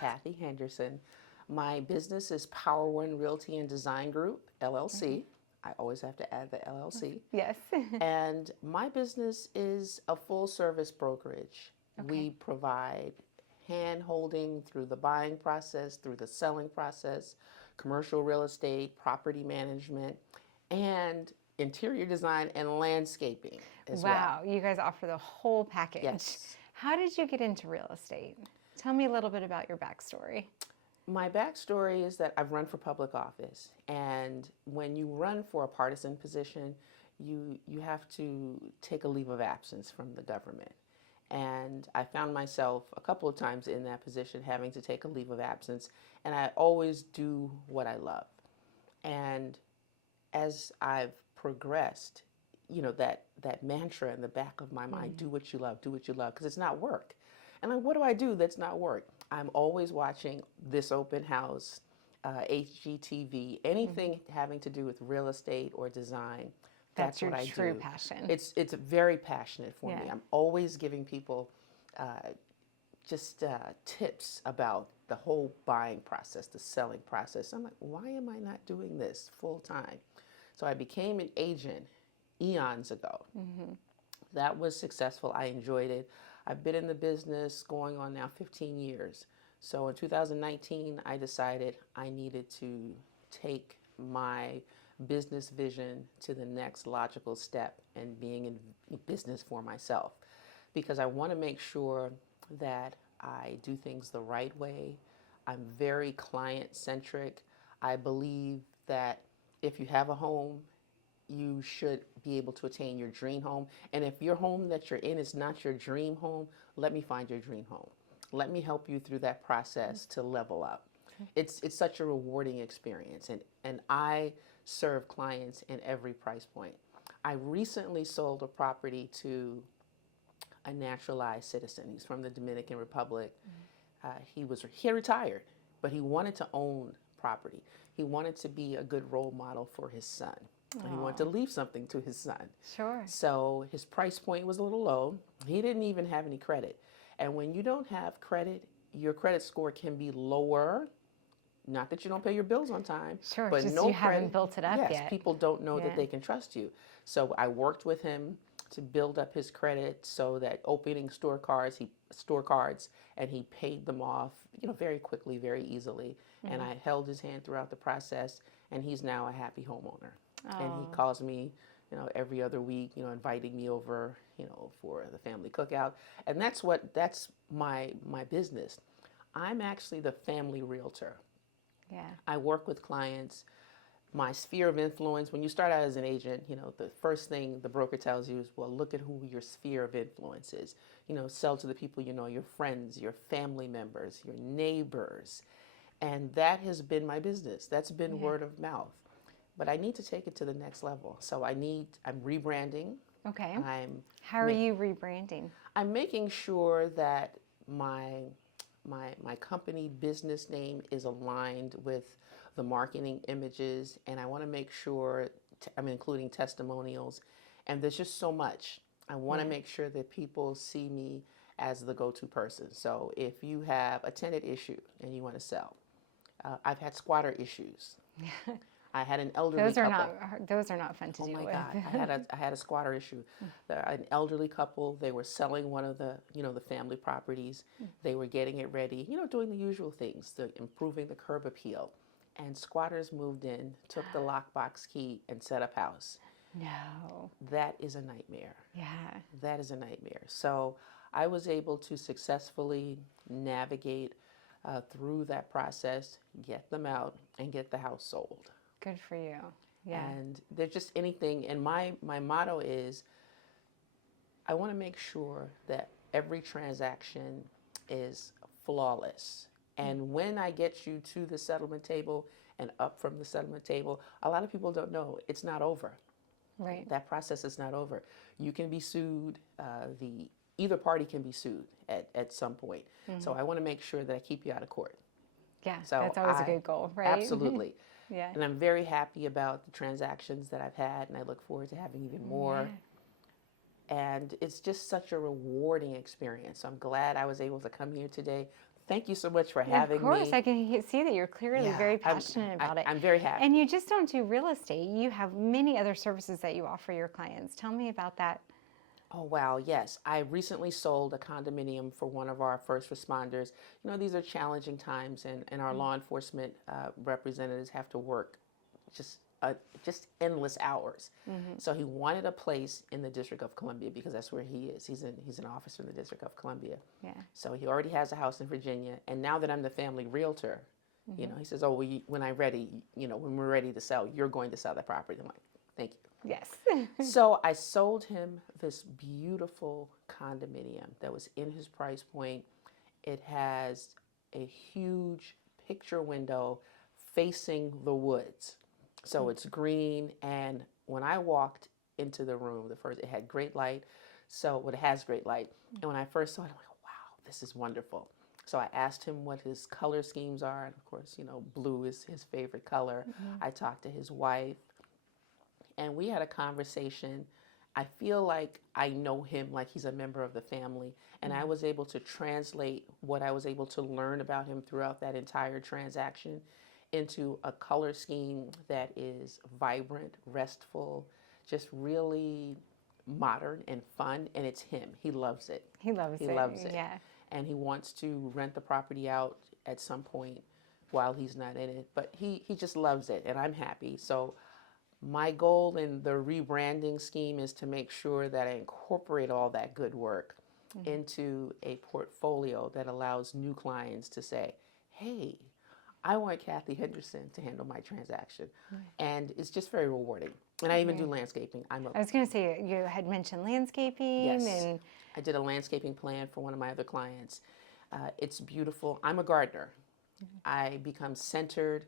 Kathy Henderson. My business is Power One Realty and Design Group, LLC. I always have to add the LLC. Yes. And my business is a full service brokerage. We provide hand holding through the buying process, through the selling process, commercial real estate, property management, and interior design and landscaping as well. Wow, you guys offer the whole package. Yes. How did you get into real estate? Tell me a little bit about your backstory. My backstory is that I've run for public office, and when you run for a partisan position, you have to take a leave of absence from the government. And I found myself a couple of times in that position having to take a leave of absence, and I always do what I love. And as I've progressed, that mantra in the back of my mind, do what you love, because it's not work. And then what do I do that's not work? I'm always watching This Open House, HGTV, anything having to do with real estate or design. That's your what I true do. passion. It's very passionate for me. I'm always giving people tips about the whole buying process, the selling process. I'm like, why am I not doing this full time? So I became an agent eons ago. That was successful. I enjoyed it. I've been in the business going on now 15 years. So in 2019, I decided I needed to take my business vision to the next logical step and being in business for myself, because I want to make sure that I do things the right way. I'm very client-centric. I believe that if you have a home, you should be able to attain your dream home. And if your home that you're in is not your dream home, let me find your dream home. Let me help you through that process to level up. It's such a rewarding experience. And I serve clients in every price point. I recently sold a property to a naturalized citizen. He's from the Dominican Republic. He retired, but he wanted to own property. He wanted to be a good role model for his son. And he wanted to leave something to his son. Sure. So his price point was a little low. He didn't even have any credit. And when you don't have credit, your credit score can be lower. Not that you don't pay your bills on time. Sure, but just no you credit, haven't built it up yes, yet. people don't know that they can trust you. So I worked with him to build up his credit so that opening store cards, and he paid them off, very quickly, very easily. And I held his hand throughout the process, and he's now a happy homeowner. And he calls me, every other week, inviting me over, for the family cookout. And that's my business. I'm actually the family realtor. Yeah. I work with clients. My sphere of influence, when you start out as an agent, the first thing the broker tells you is, well, look at who your sphere of influence is. Sell to the people your friends, your family members, your neighbors. And that has been my business. That's been word of mouth. But I need to take it to the next level. So I'm rebranding. Okay. How are you rebranding? I'm making sure that my company business name is aligned with the marketing images, and I want to make sure I'm including testimonials. And there's just so much. I want to make sure that people see me as the go-to person. So if you have a tenant issue and you want to sell, I've had squatter issues. I had an elderly couple. Those are not fun to deal with. Oh my God! I had a squatter issue. An elderly couple. They were selling one of the the family properties. They were getting it ready. Doing the usual things, improving the curb appeal. And squatters moved in, took the lockbox key, and set up house. No. That is a nightmare. Yeah. That is a nightmare. So I was able to successfully navigate through that process, get them out, and get the house sold. Good for you. Yeah. And there's just anything, and my motto is, I want to make sure that every transaction is flawless. And when I get you to the settlement table and up from the settlement table, a lot of people don't know it's not over. Right. That process is not over. You can be sued. Either party can be sued at some point. So I want to make sure that I keep you out of court. Yeah, So that's always a good goal, right? Absolutely. Yeah. And I'm very happy about the transactions that I've had, and I look forward to having even more. And it's just such a rewarding experience. So I'm glad I was able to come here today. Thank you so much for Of having course, me. I can see that you're clearly Yeah, very passionate about it. I'm very happy. And you just don't do real estate. You have many other services that you offer your clients. Tell me about that. Oh, wow. Yes. I recently sold a condominium for one of our first responders. You know, these are challenging times, and our law enforcement representatives have to work just just endless hours. So he wanted a place in the District of Columbia because that's where he is. He's an officer in the District of Columbia. Yeah. So he already has a house in Virginia. And now that I'm the family realtor, you know, he says, oh, well, when I'm ready, you know, when we're ready to sell, you're going to sell that property. I'm like, thank you. Yes. So I sold him this beautiful condominium that was in his price point. It has a huge picture window facing the woods. So it's green, and when I walked into the room, it had great light. So it has great light. And when I first saw it, I'm like, wow, this is wonderful. So I asked him what his color schemes are, and of course, you know, blue is his favorite color. I talked to his wife, and we had a conversation. I feel like I know him like he's a member of the family, and I was able to translate what I was able to learn about him throughout that entire transaction into a color scheme that is vibrant, restful, just really modern and fun, and it's him. He loves it. He loves He it. loves it. Yeah. And he wants to rent the property out at some point while he's not in it, but he just loves it, and I'm happy. So my goal in the rebranding scheme is to make sure that I incorporate all that good work into a portfolio that allows new clients to say, hey, I want Kathy Henderson to handle my transaction. And it's just very rewarding. And I even do landscaping. I was going to say, you had mentioned landscaping. Yes. And I did a landscaping plan for one of my other clients. It's beautiful. I'm a gardener. I become centered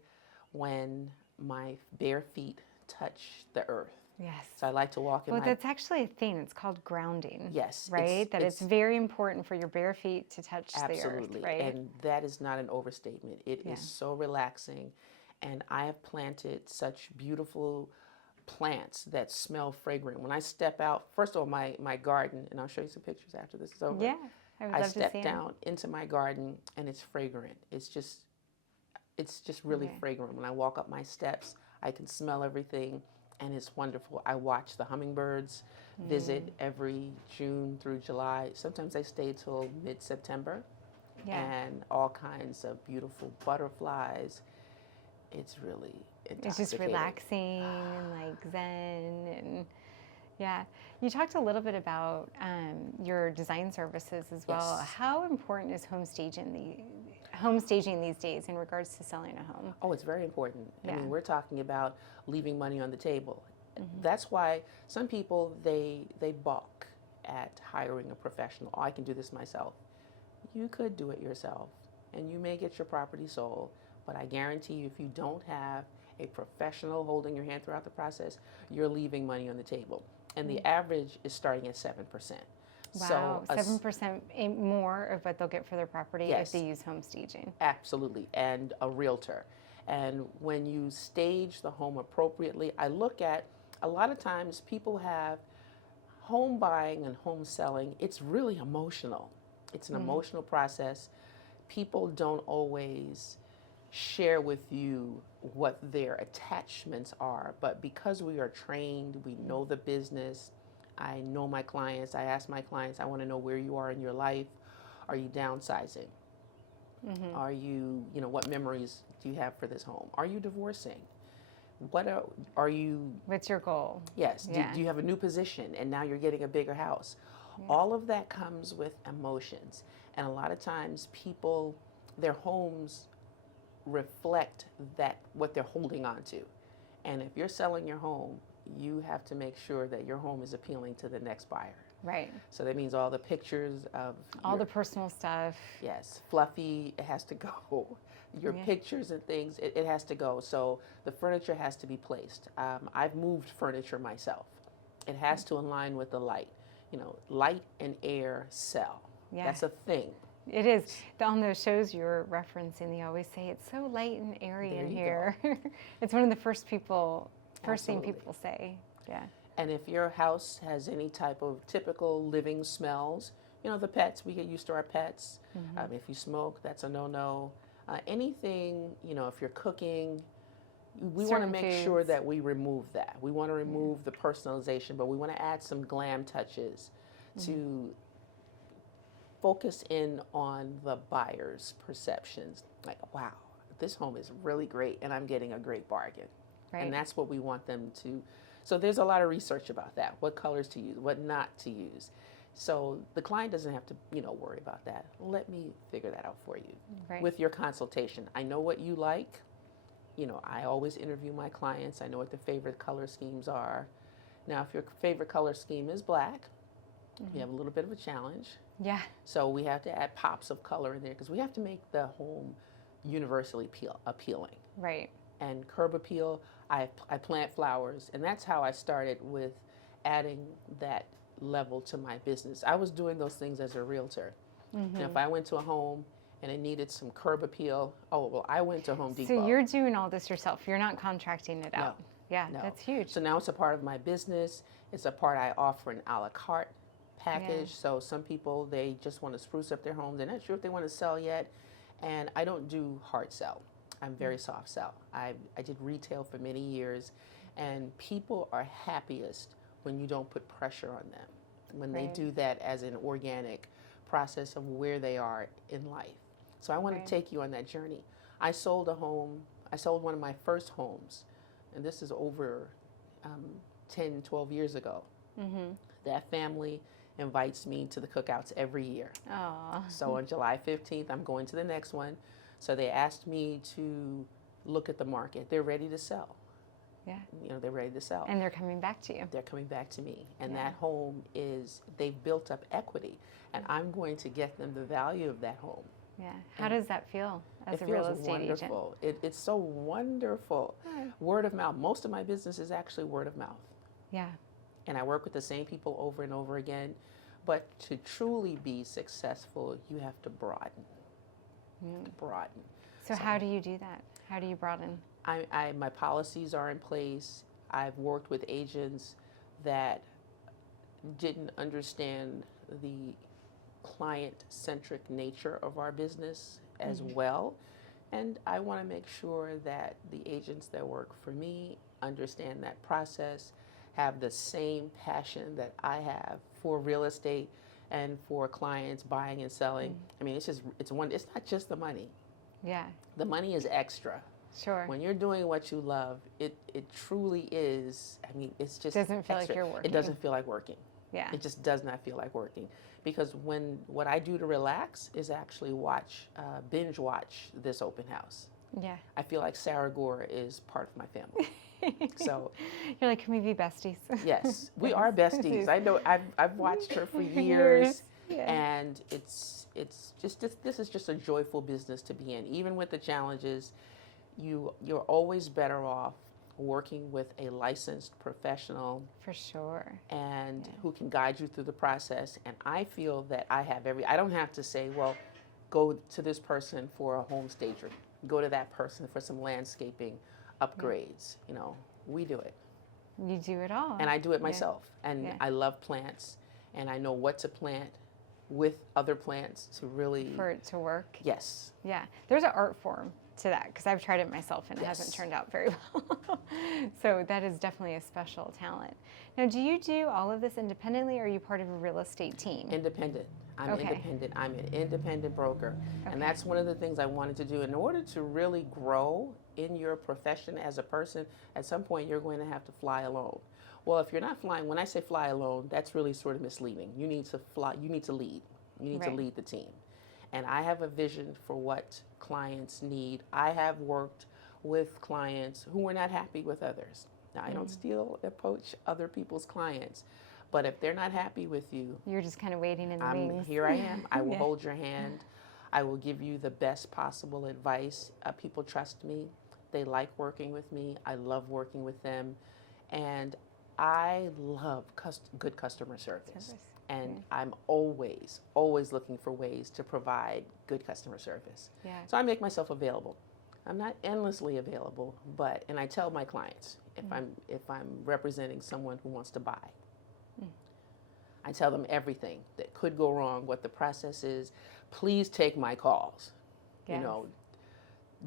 when my bare feet touch the earth. yes. So I like to walk in Well, my... that's actually a thing. It's called grounding. Yes. Right? That it's very important for your bare feet to touch Absolutely. the earth, right? And that is not an overstatement. It is so relaxing. And I have planted such beautiful plants that smell fragrant. When I step out, first of all, my garden, and I'll show you some pictures after this is over. Yeah. I would I love to see step 'em. down into my garden and it's fragrant. It's just really fragrant. When I walk up my steps, I can smell everything, and it's wonderful. I watch the hummingbirds visit every June through July. Sometimes they stay till mid-September, and all kinds of beautiful butterflies. It's really intoxicating. It's just relaxing and like zen and yeah. You talked a little bit about your design services as well. Yes. How important is home staging these days in regards to selling a home? Oh, it's very important. I Yeah. mean, we're talking about leaving money on the table. That's why some people, they balk at hiring a professional. Oh, I can do this myself. You could do it yourself, and you may get your property sold, but I guarantee you, if you don't have a professional holding your hand throughout the process, you're leaving money on the table. And the average is starting at 7%. Wow, So 7% more of what they'll get for their property Yes. if they use home staging. Absolutely, and a realtor. And when you stage the home appropriately, I look at a lot of times people have home buying and home selling, it's really emotional. It's an emotional process. People don't always share with you what their attachments are, but because we are trained, we know the business. I know my clients. I ask my clients, I want to know where you are in your life. Are you downsizing? Are you, what memories do you have for this home? Are you divorcing? What are you? What's your goal? Yes. Yeah. Do you have a new position and now you're getting a bigger house? All of that comes with emotions. And a lot of times people, their homes reflect that, what they're holding on to. And if you're selling your home, you have to make sure that your home is appealing to the next buyer. Right. So that means all the pictures of All the personal stuff. Yes, fluffy, it has to go. Your pictures and things, it has to go. So the furniture has to be placed. I've moved furniture myself. It has to align with the light. Light and air sell. Yeah. That's a thing. It is. On those shows you're referencing, they always say it's so light and airy There in you here. It's one of the first thing Absolutely. people say. Yeah. And if your house has any type of typical living smells, the pets, we get used to our pets. If you smoke, that's a no-no. Anything, if you're cooking, we want to Certain make sure foods. that we remove that. We want to remove the personalization, but we want to add some glam touches to focus in on the buyer's perceptions. Like, wow, this home is really great and I'm getting a great bargain. Right. And that's what we want them to. So there's a lot of research about that. What colors to use, what not to use. So the client doesn't have to, worry about that. Let me figure that out for you Right. with your consultation. I know what you like. I always interview my clients. I know what their favorite color schemes are. Now, if your favorite color scheme is black, we have a little bit of a challenge. Yeah. So we have to add pops of color in there because we have to make the home universally appealing. Right. And curb appeal, I plant flowers, and that's how I started with adding that level to my business. I was doing those things as a realtor. And if I went to a home and it needed some curb appeal, I went to Home Depot. So you're doing all this yourself. You're not contracting it out. Yeah, No. that's huge. So now it's a part of my business. It's a part I offer an a la carte package. Yeah. So some people, they just want to spruce up their homes. They're not sure if they want to sell yet. And I don't do hard sell. I'm very soft sell. I did retail for many years. And people are happiest when you don't put pressure on them. When they Right. do that as an organic process of where they are in life. So I want Right. to take you on that journey. I sold one of my first homes, and this is over 10, 12 years ago. That family invites me to the cookouts every year. Oh. So on July 15th, I'm going to the next one. So they asked me to look at the market. They're ready to sell. Yeah. They're ready to sell. And they're coming back to you. They're coming back to me. And Yeah. that home they've built up equity. And I'm going to get them the value of that home. Yeah. How does that feel as It a real feels estate agent? wonderful. It's so wonderful. Yeah. Word of mouth. Most of my business is actually word of mouth. Yeah. And I work with the same people over and over again. But to truly be successful, you have to broaden. Broaden. So how do you do that? How do you broaden? My policies are in place. I've worked with agents that didn't understand the client-centric nature of our business as well. And I want to make sure that the agents that work for me understand that process, have the same passion that I have for real estate and for clients buying and selling. I mean, it's not just the money. Yeah. The money is extra. Sure. When you're doing what you love, it truly is. I mean, it's just Doesn't feel like extra. you're working. It doesn't feel like working. Yeah. It just does not feel like working. Because what I do to relax is actually binge watch this open house. Yeah. I feel like Sarah Gore is part of my family. So You're like, can we be besties? yes, we are besties. I know. I've watched her for years, Yeah. and this is just a joyful business to be in. Even with the challenges, you're always better off working with a licensed professional For sure. and who can guide you through the process. And I feel that I don't have to say, well, go to this person for a home staging, go to that person for some landscaping upgrades. We do it. You do it all. And I do it myself. And I love plants, and I know what to plant with other plants to really. For it to work. Yes. Yeah. There's an art form to that because I've tried it myself and it hasn't turned out very well. So that is definitely a special talent. Now, do you do all of this independently or are you part of a real estate team? Independent. I'm independent. I'm an independent broker. Okay. And that's one of the things I wanted to do. In order to really grow in your profession as a person, at some point you're going to have to fly alone. Well, if you're not flying, when I say fly alone, that's really sort of misleading. You need to fly, you need to lead. You need to lead the team. And I have a vision for what clients need. I have worked with clients who were not happy with others. Now, I don't steal or poach other people's clients, but if they're not happy with you, You're just kind of waiting in the wings. here I am. I will hold your hand. I will give you the best possible advice. People trust me. They like working with me. I love working with them. And I love good customer service. And I'm always looking for ways to provide good customer service. Yeah. So I make myself available. I'm not endlessly available, and I tell my clients if I'm representing someone who wants to buy, I tell them everything that could go wrong, what the process is. Please take my calls. You Yes. know,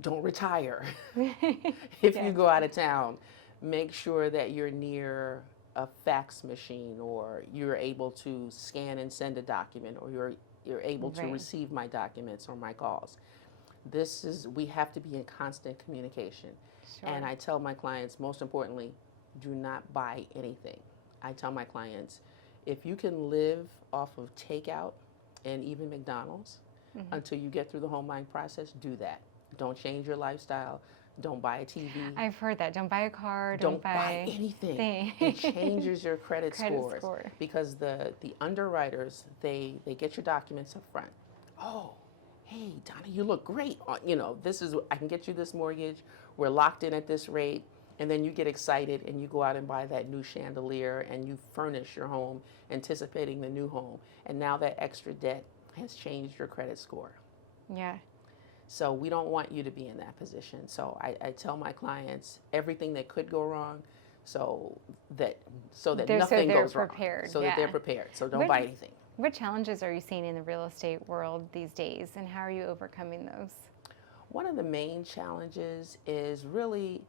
don't retire. If you Yes. go out of town, make sure that you're near a fax machine, or you're able to scan and send a document, or you're able to Right. receive my documents or my calls. We have to be in constant communication. Sure. And I tell my clients, most importantly, do not buy anything. I tell my clients, if you can live off of takeout and even McDonald's until you get through the home buying process, do that. Don't change your lifestyle. Don't buy a TV. I've heard that. Don't buy a car. Don't buy anything. It changes your credit scores. Because the underwriters, they get your documents up front. Oh, hey, Donna, you look great. You know, I can get you this mortgage. We're locked in at this rate. And then you get excited and you go out and buy that new chandelier and you furnish your home anticipating the new home. And now that extra debt has changed your credit score. Yeah. So we don't want you to be in that position. So I tell my clients everything that could go wrong, so that nothing goes prepared. wrong. So Yeah. that they're prepared. So don't buy anything. What challenges are you seeing in the real estate world these days, and how are you overcoming those? One of the main challenges is really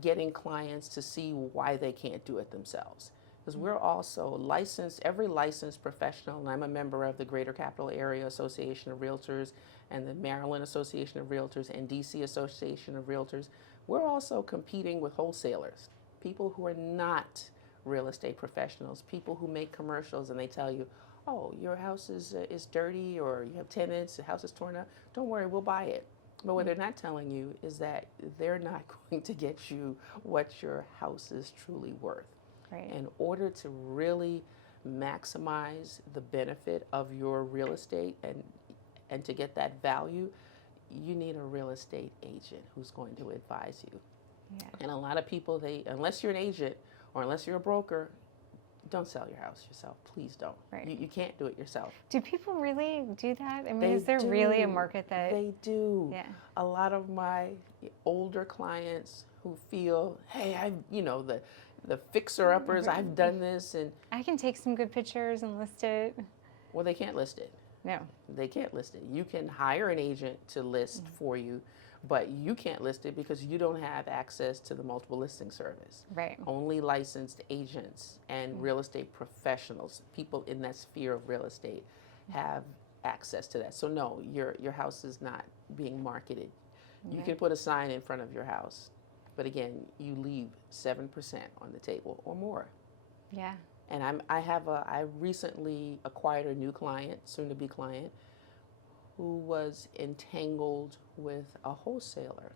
getting clients to see why they can't do it themselves. Because we're also licensed, every licensed professional, and I'm a member of the Greater Capital Area Association of Realtors and the Maryland Association of Realtors and DC Association of Realtors. We're also competing with wholesalers, people who are not real estate professionals, people who make commercials and they tell you, oh, your house is dirty, or you have tenants, the house is torn up. Don't worry, we'll buy it. But what they're not telling you is that they're not going to get you what your house is truly worth. Right. In order to really maximize the benefit of your real estate and to get that value, you need a real estate agent who's going to advise you. Yeah. And a lot of people, unless you're an agent or unless you're a broker, don't sell your house yourself. Please don't. Right. You can't do it yourself. Do people really do that? I mean, They is there do. really a market that... They do. Yeah. A lot of my older clients who feel, hey, the fixer-uppers, I've done this, and I can take some good pictures and list it. well, they can't list it. No. They can't list it. You can hire an agent to list for you, but you can't list it because you don't have access to the multiple listing service. Right. Only licensed agents and real estate professionals, people in that sphere of real estate, have access to that. So no, your house is not being marketed. You Right. can put a sign in front of your house, but again, you leave 7% on the table or more. Yeah. And I recently acquired a new client, soon-to-be client, who was entangled with a wholesaler.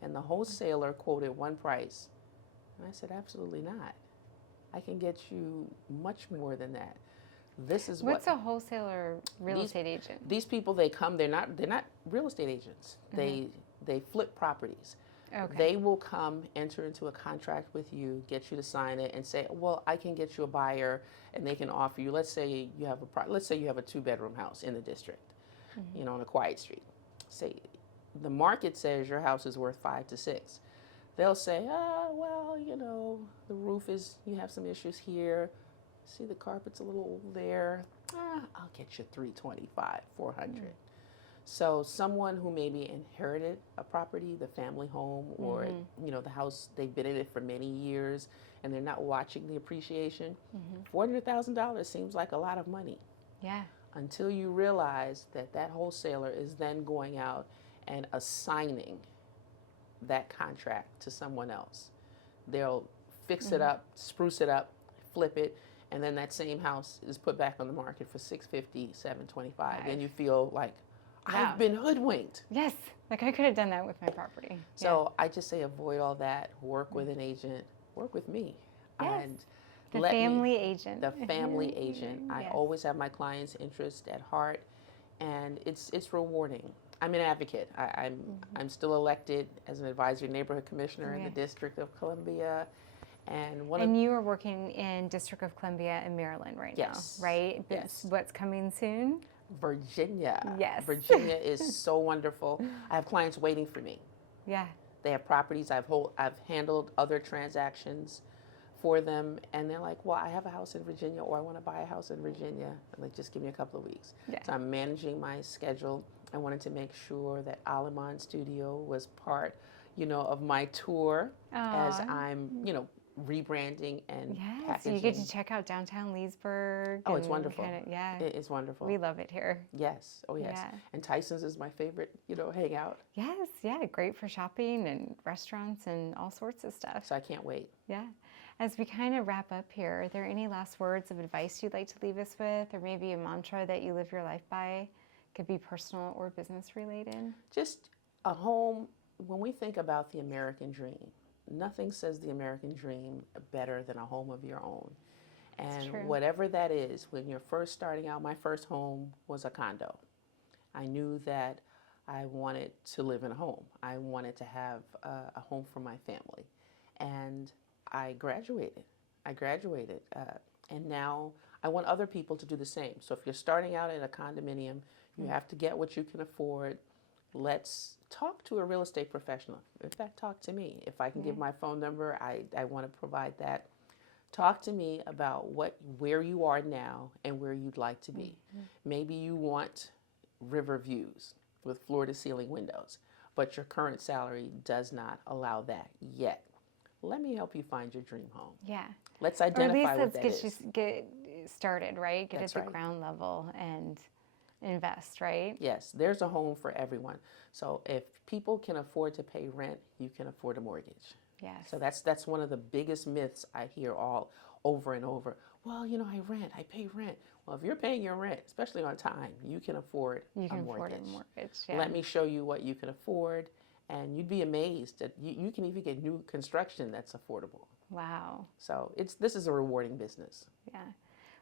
And the wholesaler quoted one price. And I said, absolutely not. I can get you much more than that. This is What's a wholesaler real estate agent? These people, they come, they're not real estate agents. They flip properties. Okay. They will come, enter into a contract with you, get you to sign it, and say, "Well, I can get you a buyer," and they can offer you. Let's say you have a two-bedroom house in the district, on a quiet street. Say, the market says your house is worth 5 to 6. They'll say, well, the roof is. You have some issues here. See, the carpet's a little old there. I'll get you 325, 400. So someone who maybe inherited a property, the family home, or the house, they've been in it for many years, and they're not watching the appreciation. $400,000 seems like a lot of money. Yeah. Until you realize that wholesaler is then going out and assigning that contract to someone else. They'll fix it up, spruce it up, flip it, and then that same house is put back on the market for $650, $725, and you feel like, I've been hoodwinked. Yes, like I could have done that with my property. So I just say avoid all that. Work with an agent. Work with me. Yes. And The let family agent. The family agent. I Yes. always have my client's interest at heart, and it's rewarding. I'm an advocate. I'm still elected as an advisory neighborhood commissioner in the District of Columbia, and you are working in District of Columbia in Maryland right now, right? Yes. What's coming soon? Virginia. Yes. Virginia is so wonderful. I have clients waiting for me. Yeah. They have properties. I've handled other transactions for them, and they're like, well, I have a house in Virginia, or I want to buy a house in Virginia. I'm like, just give me a couple of weeks. Yeah. So I'm managing my schedule. I wanted to make sure that Alamon Studio was part, of my tour as Aw. I'm, rebranding and Yes, packaging. you get to check out downtown Leesburg. Oh, it's and wonderful. Yeah, It's wonderful. we love it here. Yes. Oh, yes. Yeah. And Tyson's is my favorite, hangout. Yes, yeah, great for shopping and restaurants and all sorts of stuff. So I can't wait. Yeah. As we kind of wrap up here, are there any last words of advice you'd like to leave us with, or maybe a mantra that you live your life by? Could be personal or business related. Just a home, when we think about the American dream, nothing says the American dream better than a home of your own. And whatever that is, when you're first starting out, my first home was a condo. I knew that I wanted to live in a home. I wanted to have a home for my family. And I graduated. And now I want other people to do the same. So if you're starting out in a condominium, you have to get what you can afford. Let's talk to a real estate professional. In fact, talk to me. If I can give my phone number, I want to provide that. Talk to me about where you are now and where you'd like to be. Maybe you want river views with floor-to-ceiling windows, but your current salary does not allow that yet. Let me help you find your dream home. Yeah. Let's identify what that is. Or at least let's get started, right? Get That's at the right. ground level and invest, right? Yes, there's a home for everyone. So if people can afford to pay rent, you can afford a mortgage. Yes. So that's one of the biggest myths I hear all over and over. Well, I pay rent. Well, if you're paying your rent, especially on time, you can afford a mortgage. Afford a mortgage. Yeah. Let me show you what you can afford, and you'd be amazed that you can even get new construction that's affordable. Wow. So this is a rewarding business. Yeah.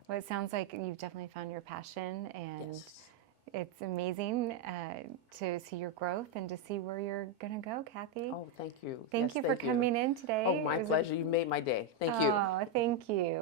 Well, it sounds like you've definitely found your passion, and Yes. it's amazing to see your growth and to see where you're going to go, Kathy. Oh, thank you. Thank you for coming in today. Oh, my pleasure. You made my day. Thank you. Oh, thank you.